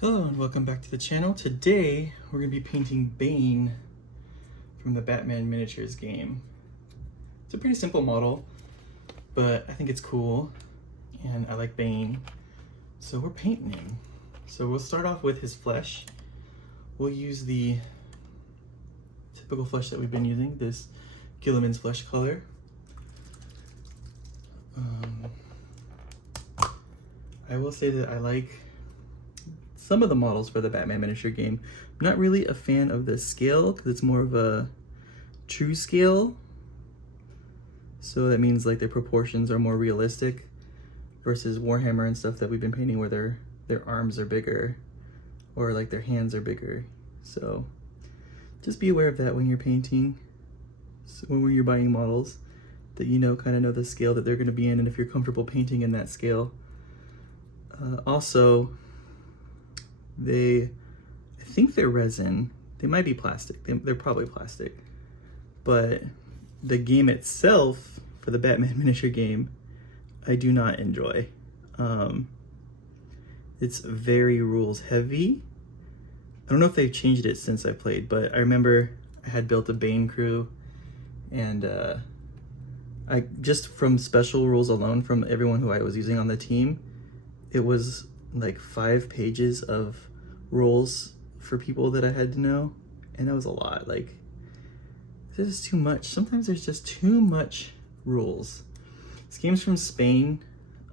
Hello and welcome back to the channel. Today we're going to be painting Bane from the Batman miniatures game. It's a pretty simple model, but I think it's cool and I like Bane, so we're painting him. So we'll start off with his flesh. We'll use the typical flesh that we've been using, this Gilliman's flesh color. I will say that I like some of the models for the Batman miniature game. I'm not really a fan of the scale because it's more of a true scale. So that means like their proportions are more realistic versus Warhammer and stuff that we've been painting where their arms are bigger or like their hands are bigger. So just be aware of that when you're painting, so when you're buying models, that kind of know the scale that they're going to be in and if you're comfortable painting in that scale. Also, I think they're resin. They might be plastic. They're probably plastic. But the game itself, for the Batman miniature game, I do not enjoy. It's very rules heavy. I don't know if they've changed it since I played, but I remember I had built a Bane crew, and I just from special rules alone from everyone who I was using on the team, it was like 5 pages of rules for people that I had to know, and that was a lot. Like, this is too much. Sometimes there's just too much rules. This game's from Spain,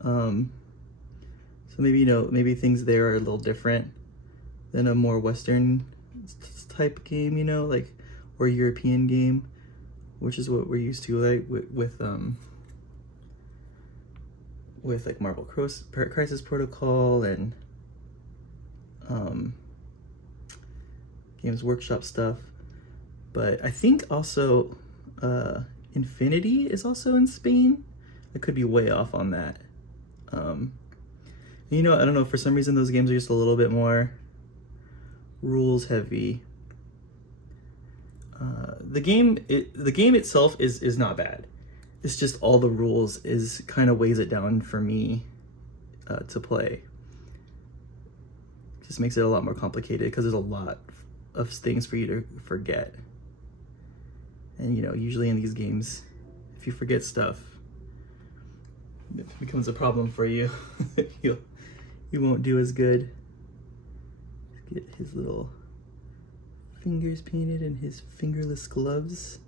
so maybe maybe things there are a little different than a more Western type game, like, or European game, which is what we're used to, like with like Marvel Crisis Protocol and Games Workshop stuff. But I think also Infinity is also in Spain. I could be way off on that. I don't know, for some reason those games are just a little bit more rules heavy. The game itself is not bad. It's just all the rules is kind of weighs it down for me to play. Just makes it a lot more complicated because there's a lot of things for you to forget. And usually in these games, if you forget stuff, it becomes a problem for you. you won't do as good. Let's get his little fingers painted and his fingerless gloves.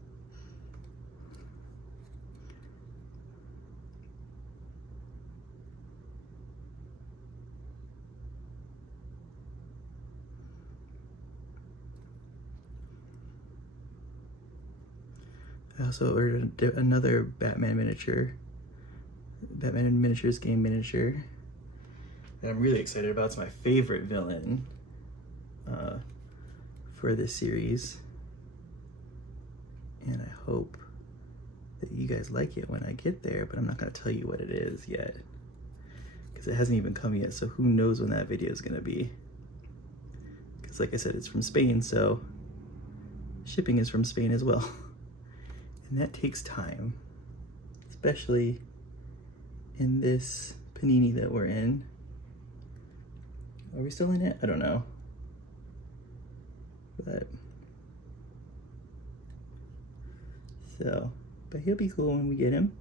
I also ordered another Batman miniatures game miniature that I'm really excited about. It's my favorite villain for this series, and I hope that you guys like it when I get there, but I'm not going to tell you what it is yet because it hasn't even come yet, so who knows when that video is going to be, because like I said, it's from Spain, so shipping is from Spain as well. And that takes time, especially in this panini that we're in. Are we still in it? I don't know. But he'll be cool when we get him.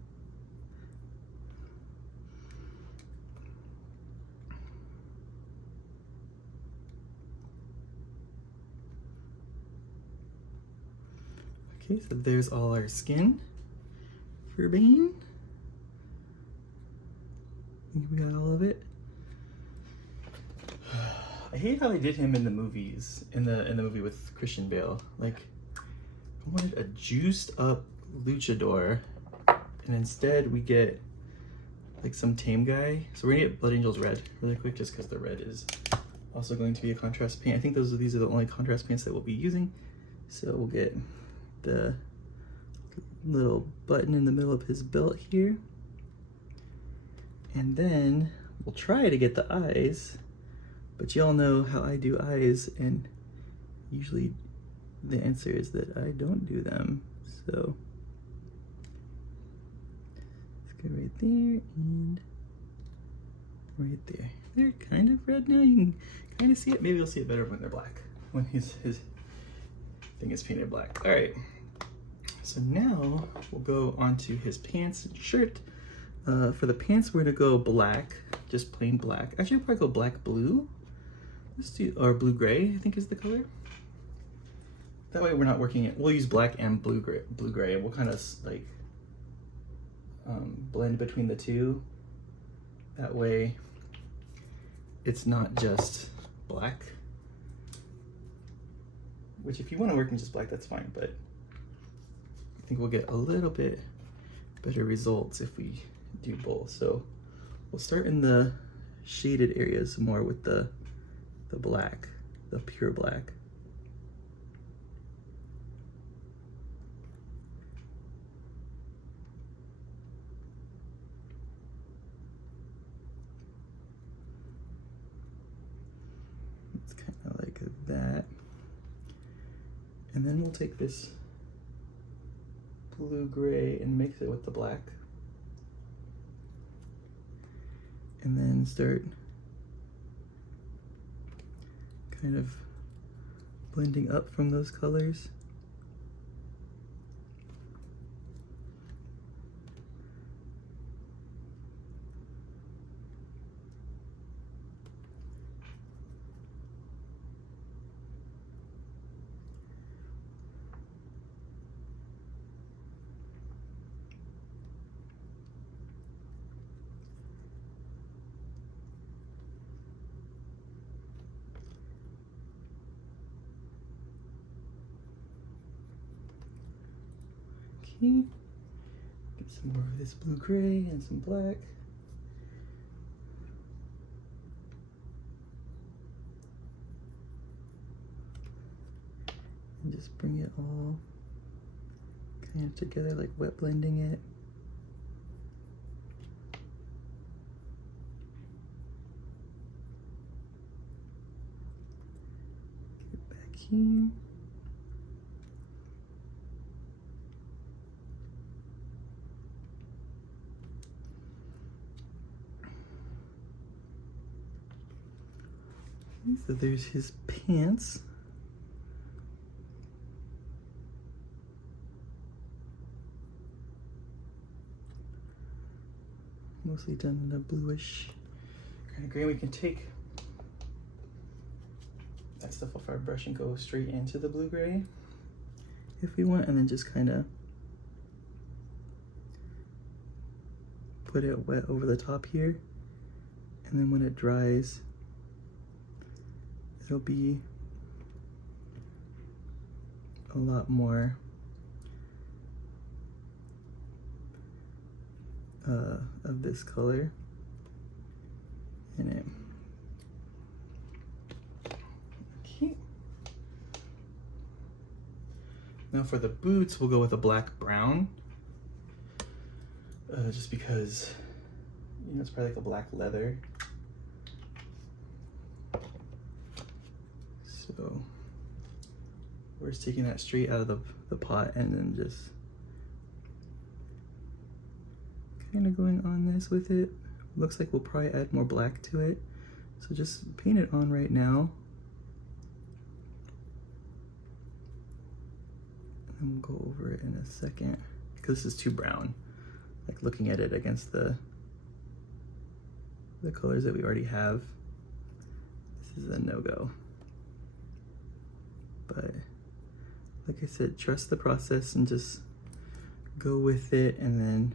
Okay, so there's all our skin for Bane. I think we got all of it. I hate how they did him in the movies, in the movie with Christian Bale. Like, I wanted a juiced up luchador, and instead we get like some tame guy. So we're gonna get Blood Angels Red really quick, just because the red is also going to be a contrast paint. I think these are the only contrast paints that we'll be using. So we'll get the little button in the middle of his belt here, and then we'll try to get the eyes, but y'all know how I do eyes, and usually the answer is that I don't do them. So let's go right there and right there. They're kind of red now. You can kind of see it. Maybe you'll see it better when they're black, when his thing is painted black. All right, so now we'll go onto his pants and shirt. For the pants, we're gonna go black, just plain black. Actually, I'll probably go black blue. Let's do, or blue gray, I think is the color. That way we're not working it. We'll use black and blue gray. We'll kind of like blend between the two. That way it's not just black. Which if you want to work in just black, that's fine, but I think we'll get a little bit better results if we do both. So we'll start in the shaded areas more with the black, the pure black. It's kind of like that. And then we'll take this blue gray and mix it with the black. And then start kind of blending up from those colors. Okay, get some more of this blue gray and some black. And just bring it all kind of together, like wet blending it. Get back here. So there's his pants. Mostly done in a bluish kind of gray. We can take that stuff off our brush and go straight into the blue gray if we want, and then just kind of put it wet over the top here. And then when it dries, it'll be a lot more of this color in it. Okay. Now for the boots, we'll go with a black brown, just because, you know, it's probably like a black leather. So we're just taking that straight out of the pot and then just kind of going on this with it. Looks like we'll probably add more black to it. So just paint it on right now. And we'll go over it in a second because this is too brown. Like looking at it against the colors that we already have, this is a no-go. But like I said, trust the process and just go with it, and then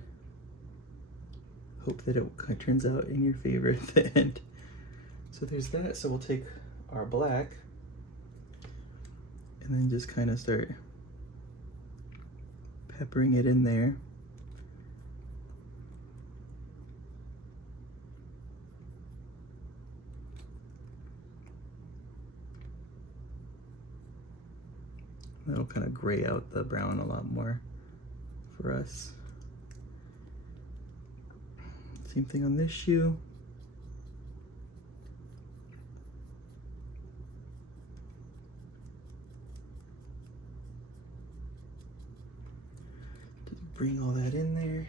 hope that it kind of turns out in your favor at the end. So there's that. So we'll take our black and then just kind of start peppering it in there. That'll kind of gray out the brown a lot more for us. Same thing on this shoe. Just bring all that in there.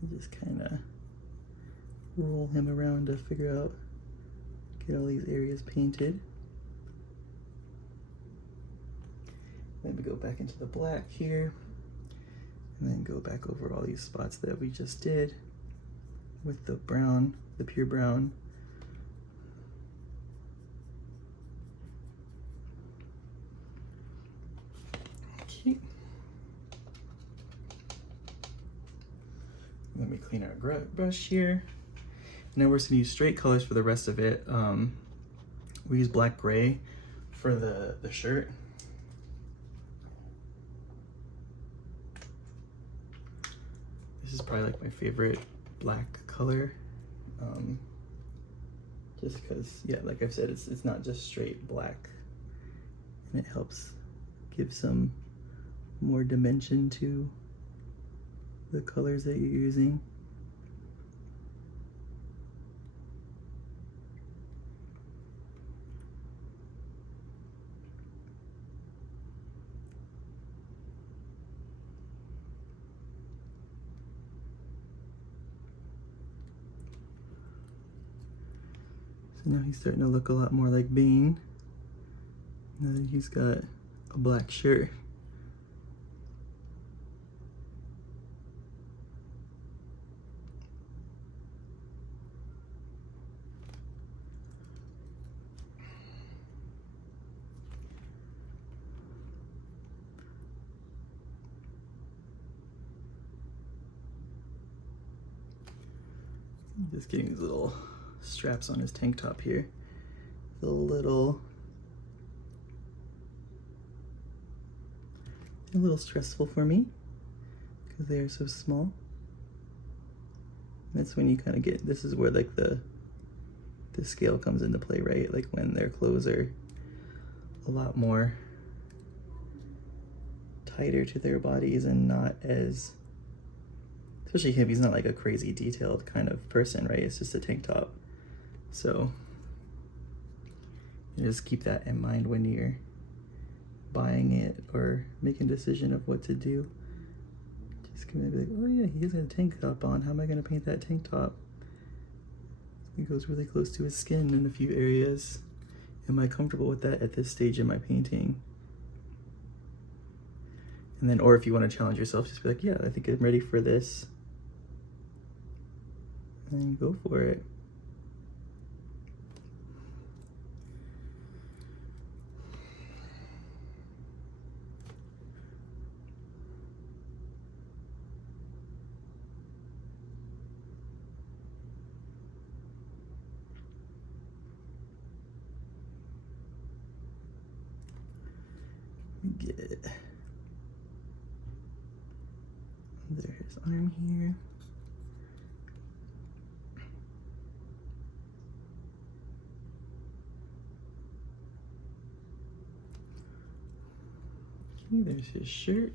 And just kind of roll him around to figure out, get all these areas painted. Then we go back into the black here, and then go back over all these spots that we just did with the brown, the pure brown. Okay. Let me clean our brush here. Now we're just gonna use straight colors for the rest of it. We use black gray for the shirt. This is probably like my favorite black color. Just because, yeah, like I've said, it's not just straight black, and it helps give some more dimension to the colors that you're using. So now he's starting to look a lot more like Bane, now that he's got a black shirt. Just getting these little straps on his tank top here. A little stressful for me because they are so small. That's when you kind of get, this is where like the scale comes into play, right? Like when their clothes are a lot more tighter to their bodies and not as, especially him, he's not like a crazy detailed kind of person, right? It's just a tank top. So you just keep that in mind when you're buying it or making a decision of what to do. Just gonna be like, oh yeah, he has a tank top on. How am I gonna paint that tank top? It goes really close to his skin in a few areas. Am I comfortable with that at this stage in my painting? And then, or if you want to challenge yourself, just be like, yeah, I think I'm ready for this. And then go for it. Get it. There's his arm here. Okay, there's his shirt.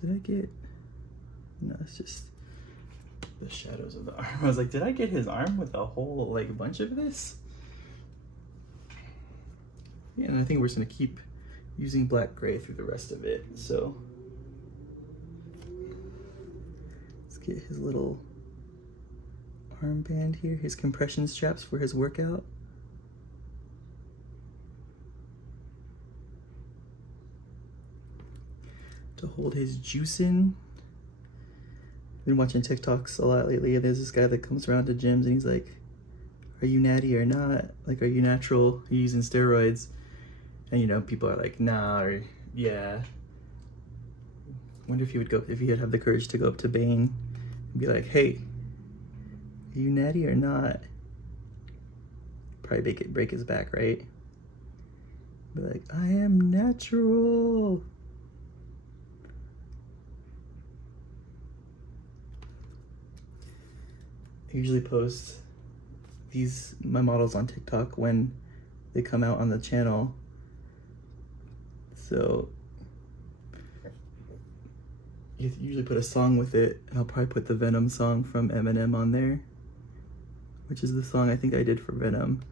Did I get, no, it's just the shadows of the arm. I was like, did I get his arm with a whole like bunch of this? Yeah, and I think we're just gonna keep using black gray through the rest of it. So let's get his little armband here, his compression straps for his workout. To hold his juice in. Been watching TikToks a lot lately, and there's this guy that comes around to gyms and he's like, are you natty or not? Like, are you natural? Are you using steroids? And you know, people are like, nah, or yeah. Wonder if he would go, if he would have the courage to go up to Bane and be like, hey, are you natty or not? Probably break his back, right? Be like, I am natural. I usually post my models on TikTok when they come out on the channel. So you usually put a song with it, and I'll probably put the Venom song from Eminem on there, which is the song I think I did for Venom,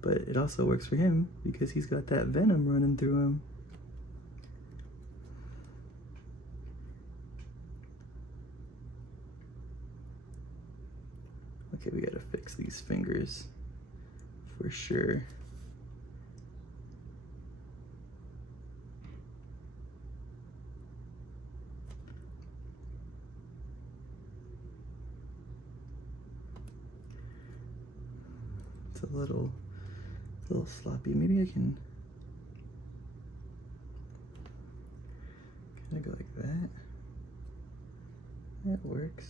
but it also works for him because he's got that venom running through him. Okay, we gotta fix these fingers for sure. It's a little sloppy. Maybe I can kind of go like that. That works.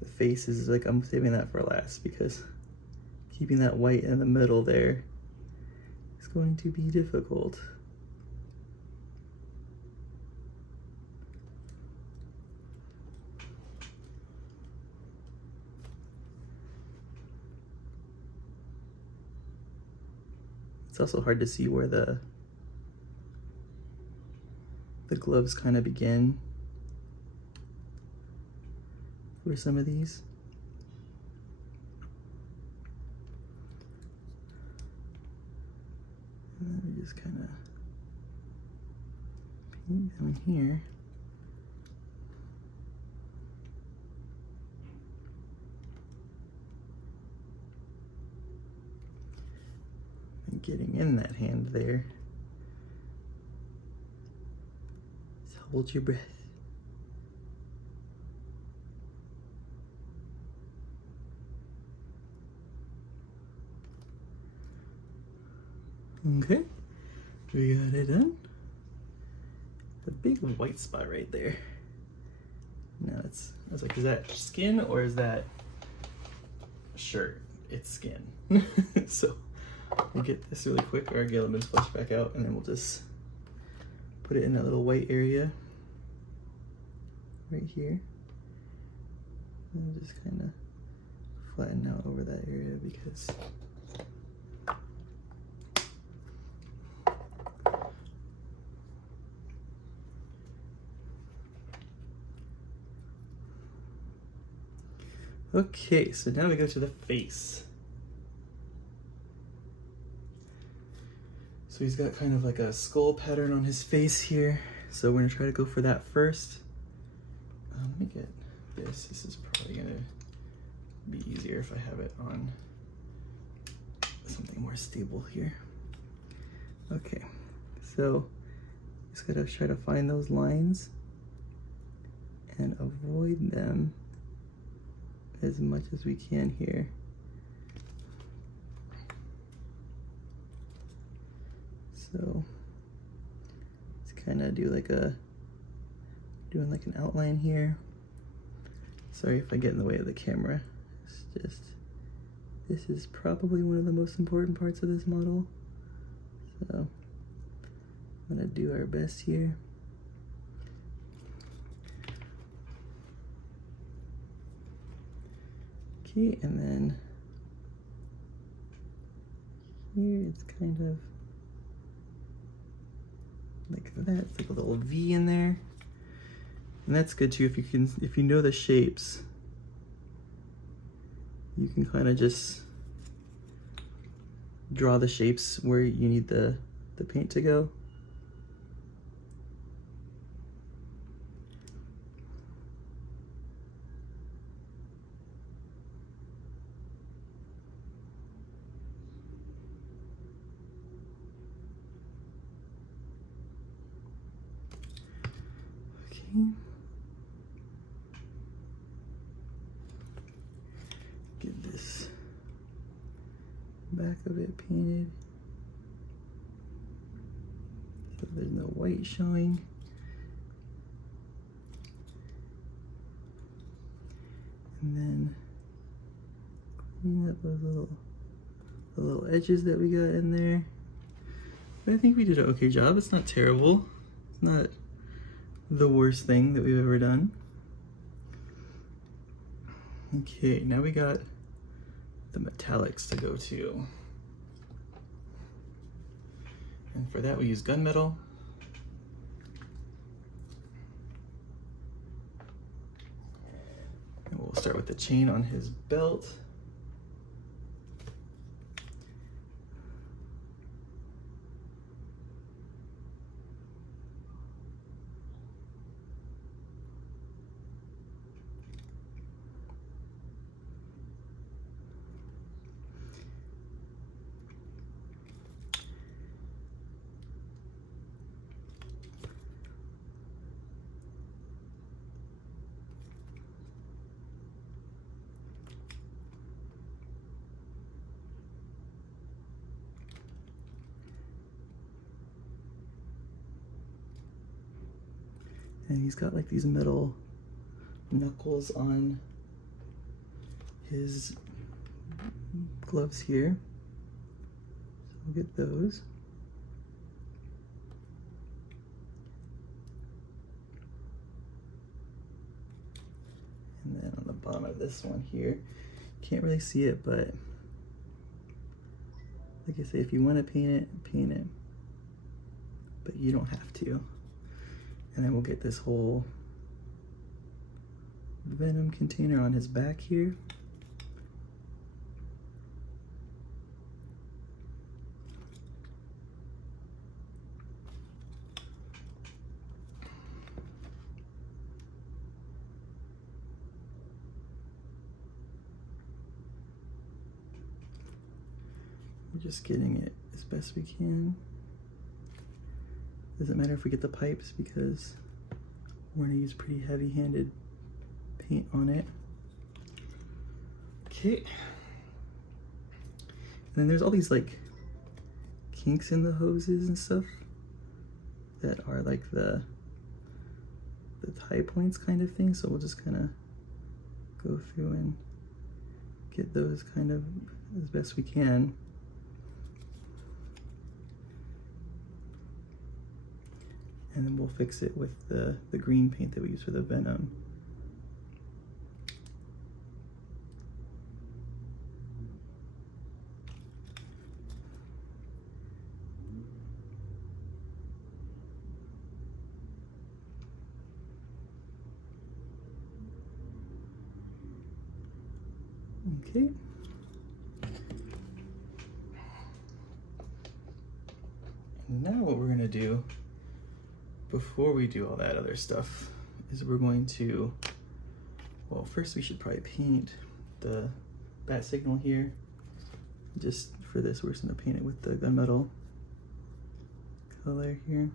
The face is like, I'm saving that for last because keeping that white in the middle there is going to be difficult. It's also hard to see where the gloves kind of begin for some of these. And then we just kind of paint them here. And getting in that hand there. Just hold your breath. Okay, we got it done. The big white spot right there. Now it's, I was like, is that skin or is that shirt? It's skin. So we'll get this really quick, our Gilliman's flush back out, and then we'll just put it in that little white area right here. And just kind of flatten out over that area because okay, so now we go to the face. So he's got kind of like a skull pattern on his face here. So we're gonna try to go for that first. Let me get this. This is probably gonna be easier if I have it on something more stable here. Okay, so just gotta try to find those lines and avoid them as much as we can here. So let's kind of do like doing like an outline here. Sorry if I get in the way of the camera. It's just, this is probably one of the most important parts of this model. So I'm gonna do our best here. Okay, and then here it's kind of like that. It's like a little V in there. And that's good too, if you know the shapes, you can kind of just draw the shapes where you need the paint to go. Get this back of it painted so there's no white showing. And then clean up those little edges that we got in there. But I think we did an okay job. It's not terrible. It's not the worst thing that we've ever done. Okay, now we got the metallics to go to. And for that we use gunmetal. And we'll start with the chain on his belt. And he's got like these metal knuckles on his gloves here. So we'll get those. And then on the bottom of this one here, can't really see it, but like I say, if you want to paint it, but you don't have to. And then we'll get this whole Venom container on his back here. We're just getting it as best we can. Doesn't matter if we get the pipes because we're gonna use pretty heavy-handed paint on it. Okay. And then there's all these like kinks in the hoses and stuff that are like the tie points kind of thing. So we'll just kind of go through and get those kind of as best we can. And then we'll fix it with the green paint that we use for the Venom. Okay. And now what we're gonna do before we do all that other stuff is we're going to, well, first we should probably paint the bat signal here. Just for this, we're just gonna paint it with the gunmetal color here.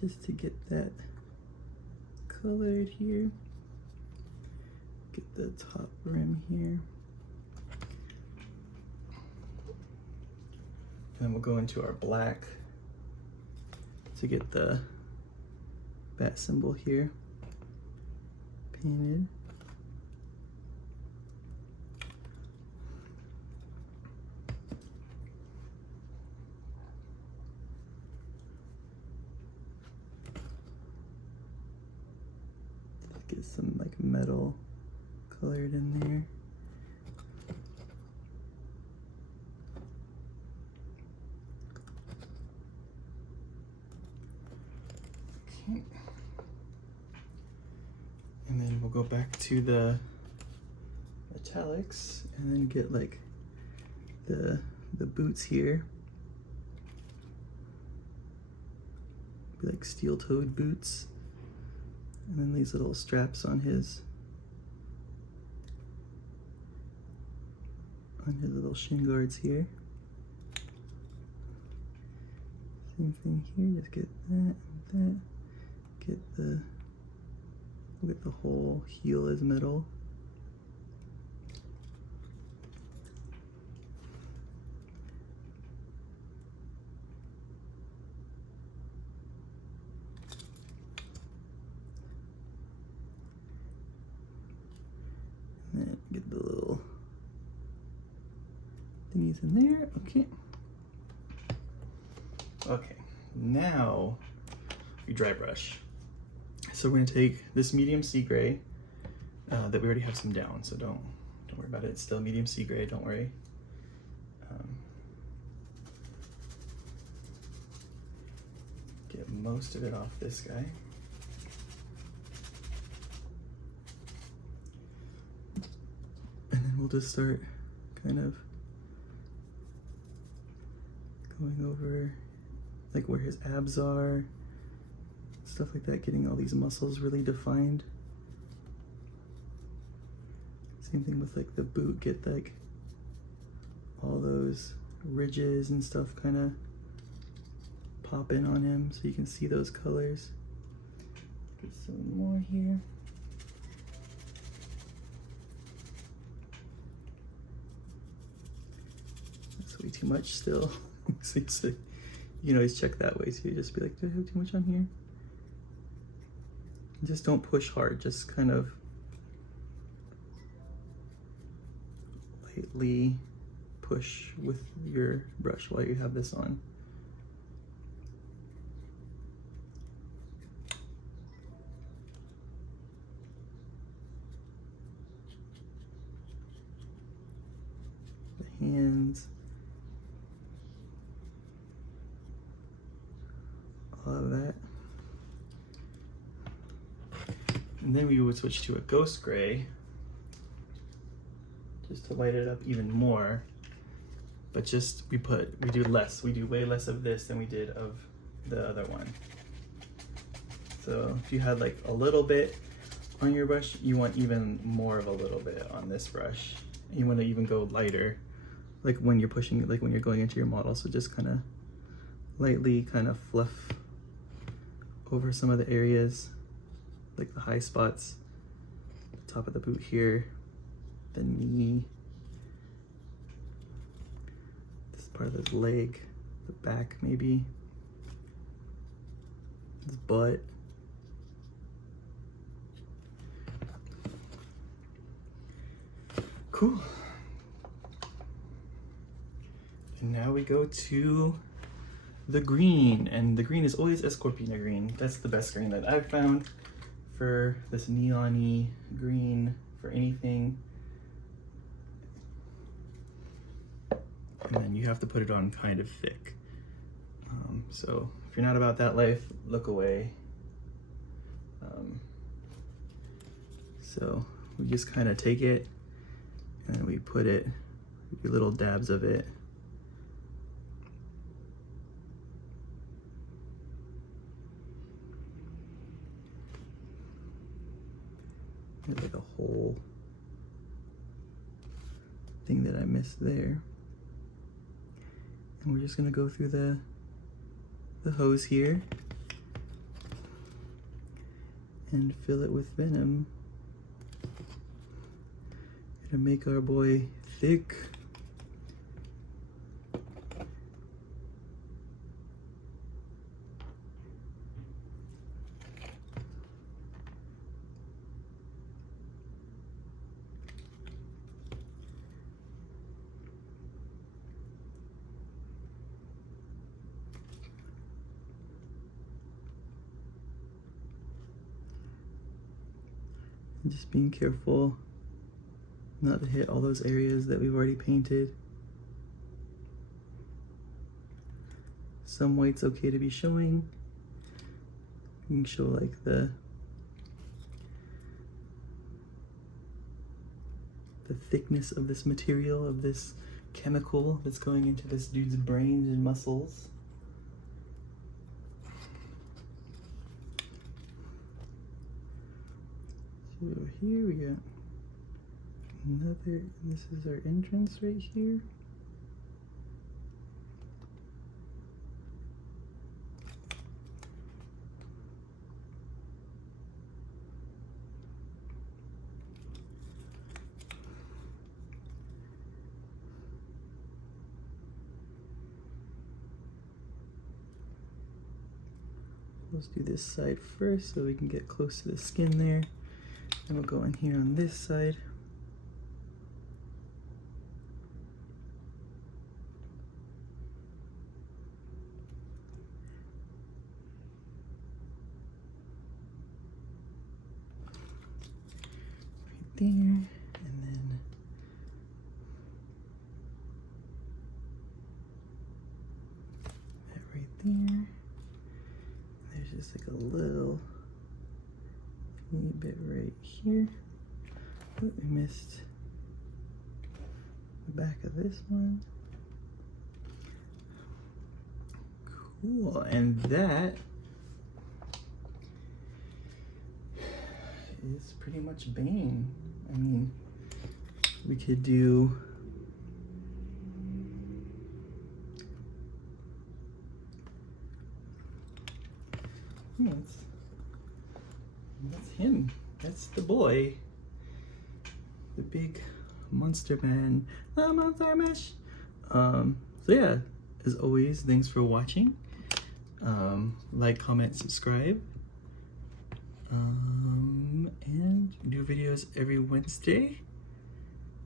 Just to get that colored here. Get the top rim here. Then we'll go into our black to get the bat symbol here painted. Get some like metal colored in there. Okay. And then we'll go back to the metallics and then get like the boots here. Be like steel-toed boots. And then these little straps on his little shin guards here. Same thing here, just get that and that. We'll get the whole heel as metal. And get the little thingies in there. Okay. Okay, now we dry brush. So we're gonna take this medium sea gray that we already have some down, so don't worry about it. It's still medium sea gray, don't worry. Get most of it off this guy. And then we'll just start kind of going over like where his abs are, stuff like that, getting all these muscles really defined. Same thing with like the boot, get like all those ridges and stuff kind of pop in on him so you can see those colors. Get some more here. That's way too much still. So you can always check that way. So you just be like, do I have too much on here? Just don't push hard, just kind of lightly push with your brush while you have this on. The hands, all of that. And then we would switch to a ghost gray just to light it up even more. But just we do less. We do way less of this than we did of the other one. So if you had like a little bit on your brush, you want even more of a little bit on this brush. And you want to even go lighter, like when you're pushing, like when you're going into your model. So just kind of lightly kind of fluff over some of the areas, like the high spots, the top of the boot here, the knee, this part of the leg, the back maybe, his butt. Cool. And now we go to the green, and the green is always Escorpina green. That's the best green that I've found for this neon-y green for anything. And then you have to put it on kind of thick. So if you're not about that life, look away. So we just kind of take it and we put it, we do little dabs of it. There's like a whole thing that I missed there. And we're just gonna go through the hose here and fill it with venom. Gonna make our boy thick. Just being careful not to hit all those areas that we've already painted. Some white's okay to be showing. You can show like the thickness of this material, of this chemical that's going into this dude's brains and muscles. So here we got another, this is our entrance right here. Let's do this side first so we can get close to the skin there. And we'll go in here on this side. Right there, and then that right there. There's just like a little teeny bit right here. Oh, we missed the back of this one. Cool, and that is pretty much Bane. I mean, we could do That's him. That's the boy. The big monster man. The monster mash. So yeah, as always, thanks for watching. Like, comment, subscribe. And new videos every Wednesday.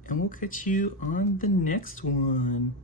And we'll catch you on the next one.